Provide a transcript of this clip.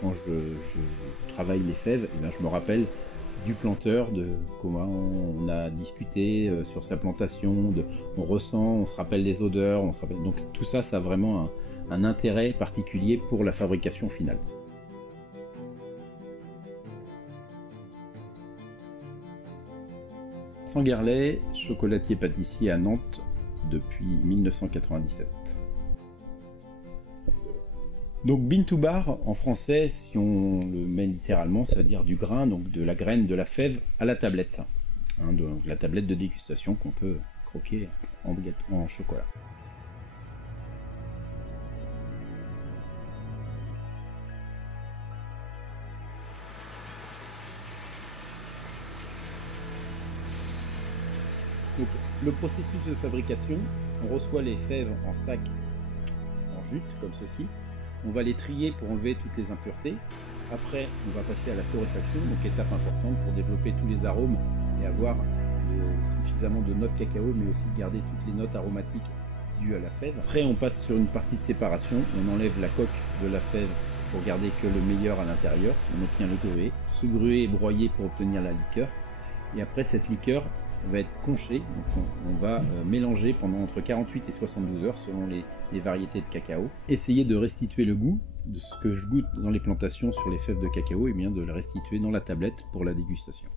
quand je travaille les fèves, eh bien, je me rappelle du planteur, de comment on a discuté sur sa plantation, on ressent, on se rappelle les odeurs, on se rappelle... donc tout ça, ça a vraiment un intérêt particulier pour la fabrication finale. Sangarlet, chocolatier pâtissier à Nantes depuis 1997. Donc bean to bar en français, si on le met littéralement, ça veut dire du grain, donc de la graine, de la fève à la tablette. Hein, donc la tablette de dégustation qu'on peut croquer en chocolat. Donc, le processus de fabrication, on reçoit les fèves en sac en jute, comme ceci. On va les trier pour enlever toutes les impuretés. Après, on va passer à la torréfaction, donc étape importante pour développer tous les arômes et avoir suffisamment de notes cacao, mais aussi garder toutes les notes aromatiques dues à la fève. Après, on passe sur une partie de séparation. On enlève la coque de la fève pour garder que le meilleur à l'intérieur. On obtient le gruet. Ce gruet est broyé pour obtenir la liqueur. Et après, cette liqueur va être conchée. Donc on va mélanger pendant entre 48 et 72 heures selon les variétés de cacao. Essayer de restituer le goût de ce que je goûte dans les plantations sur les fèves de cacao, et bien de le restituer dans la tablette pour la dégustation.